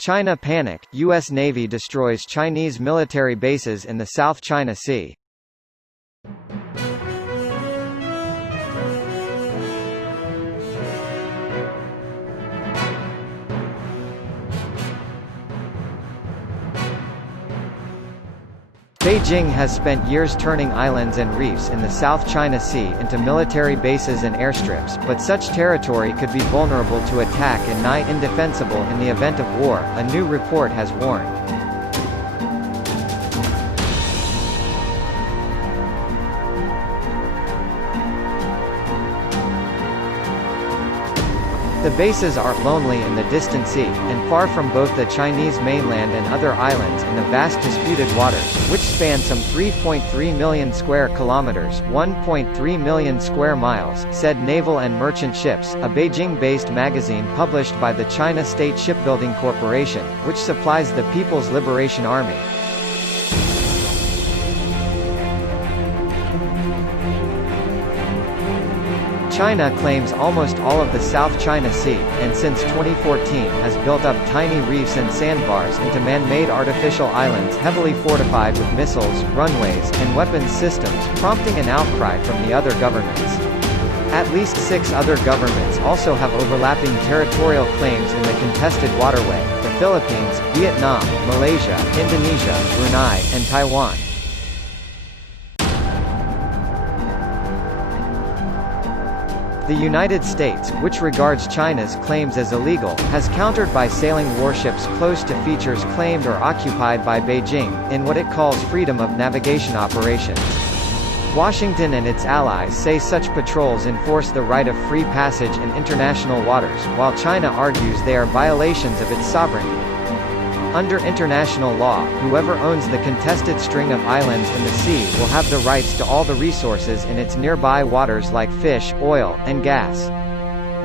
China panic, U.S. Navy destroys Chinese military bases in the South China Sea. Beijing has spent years turning islands and reefs in the South China Sea into military bases and airstrips, but such territory could be vulnerable to attack and nigh indefensible in the event of war, a new report has warned. The bases are lonely in the distant sea, and far from both the Chinese mainland and other islands in the vast disputed waters, which span some 3.3 million square kilometers (1.3 million square miles), said Naval and Merchant Ships, a Beijing-based magazine published by the China State Shipbuilding Corporation, which supplies the People's Liberation Army. China claims almost all of the South China Sea, and since 2014 has built up tiny reefs and sandbars into man-made artificial islands heavily fortified with missiles, runways, and weapons systems, prompting an outcry from the other governments. At least 6 other governments also have overlapping territorial claims in the contested waterway: the Philippines, Vietnam, Malaysia, Indonesia, Brunei, and Taiwan. The United States, which regards China's claims as illegal, has countered by sailing warships close to features claimed or occupied by Beijing, in what it calls freedom of navigation operations. Washington and its allies say such patrols enforce the right of free passage in international waters, while China argues they are violations of its sovereignty. Under international law, whoever owns the contested string of islands in the sea will have the rights to all the resources in its nearby waters like fish, oil, and gas.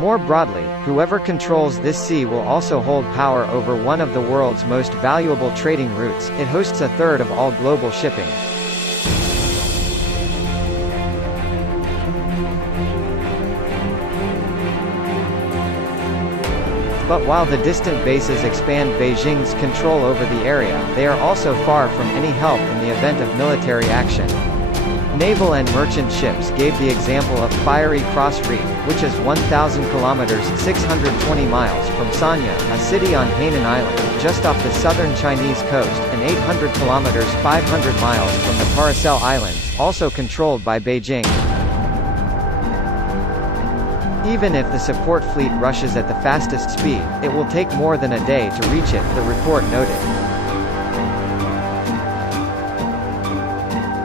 More broadly, whoever controls this sea will also hold power over one of the world's most valuable trading routes. It hosts a third of all global shipping. But while the distant bases expand Beijing's control over the area, they are also far from any help in the event of military action. Naval and merchant ships gave the example of Fiery Cross Reef, which is 1,000 kilometers (620 miles) from Sanya, a city on Hainan Island, just off the southern Chinese coast, and 800 kilometers (500 miles) from the Paracel Islands, also controlled by Beijing. Even if the support fleet rushes at the fastest speed, it will take more than a day to reach it, the report noted.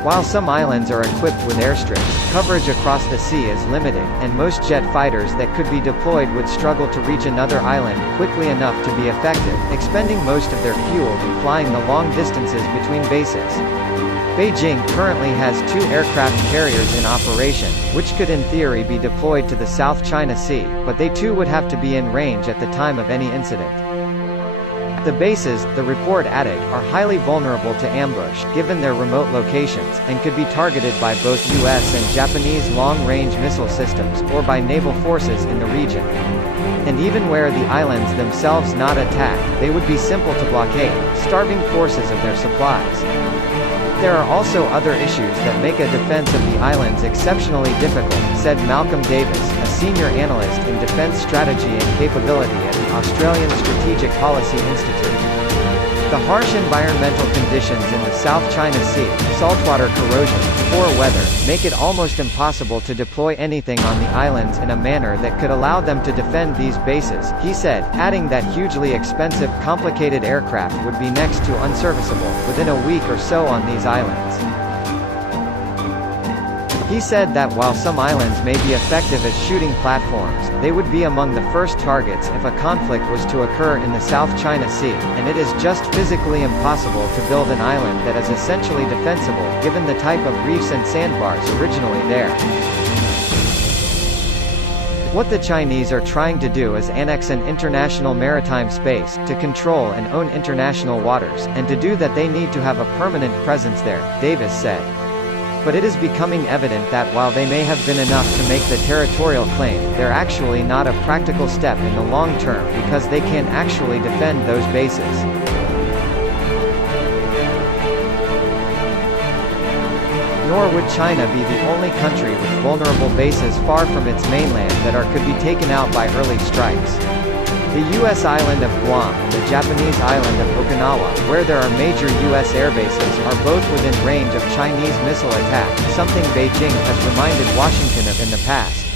While some islands are equipped with airstrips, coverage across the sea is limited, and most jet fighters that could be deployed would struggle to reach another island quickly enough to be effective, expending most of their fuel in flying the long distances between bases. Beijing currently has 2 aircraft carriers in operation, which could in theory be deployed to the South China Sea, but they too would have to be in range at the time of any incident. The bases, the report added, are highly vulnerable to ambush, given their remote locations, and could be targeted by both U.S. and Japanese long-range missile systems, or by naval forces in the region. And even were the islands themselves not attacked, they would be simple to blockade, starving forces of their supplies. There are also other issues that make a defense of the islands exceptionally difficult, said Malcolm Davis, a senior analyst in defense strategy and capability at the Australian Strategic Policy Institute. The harsh environmental conditions in the South China Sea, saltwater corrosion, poor weather, make it almost impossible to deploy anything on the islands in a manner that could allow them to defend these bases, he said, adding that hugely expensive, complicated aircraft would be next to unserviceable within a week or so on these islands. He said that while some islands may be effective as shooting platforms, they would be among the first targets if a conflict was to occur in the South China Sea, and it is just physically impossible to build an island that is essentially defensible, given the type of reefs and sandbars originally there. What the Chinese are trying to do is annex an international maritime space, to control and own international waters, and to do that they need to have a permanent presence there, Davis said. But it is becoming evident that while they may have been enough to make the territorial claim, they're actually not a practical step in the long term because they can't actually defend those bases. Nor would China be the only country with vulnerable bases far from its mainland that could be taken out by early strikes. The U.S. island of Guam and the Japanese island of Okinawa, where there are major U.S. airbases, are both within range of Chinese missile attack, something Beijing has reminded Washington of in the past.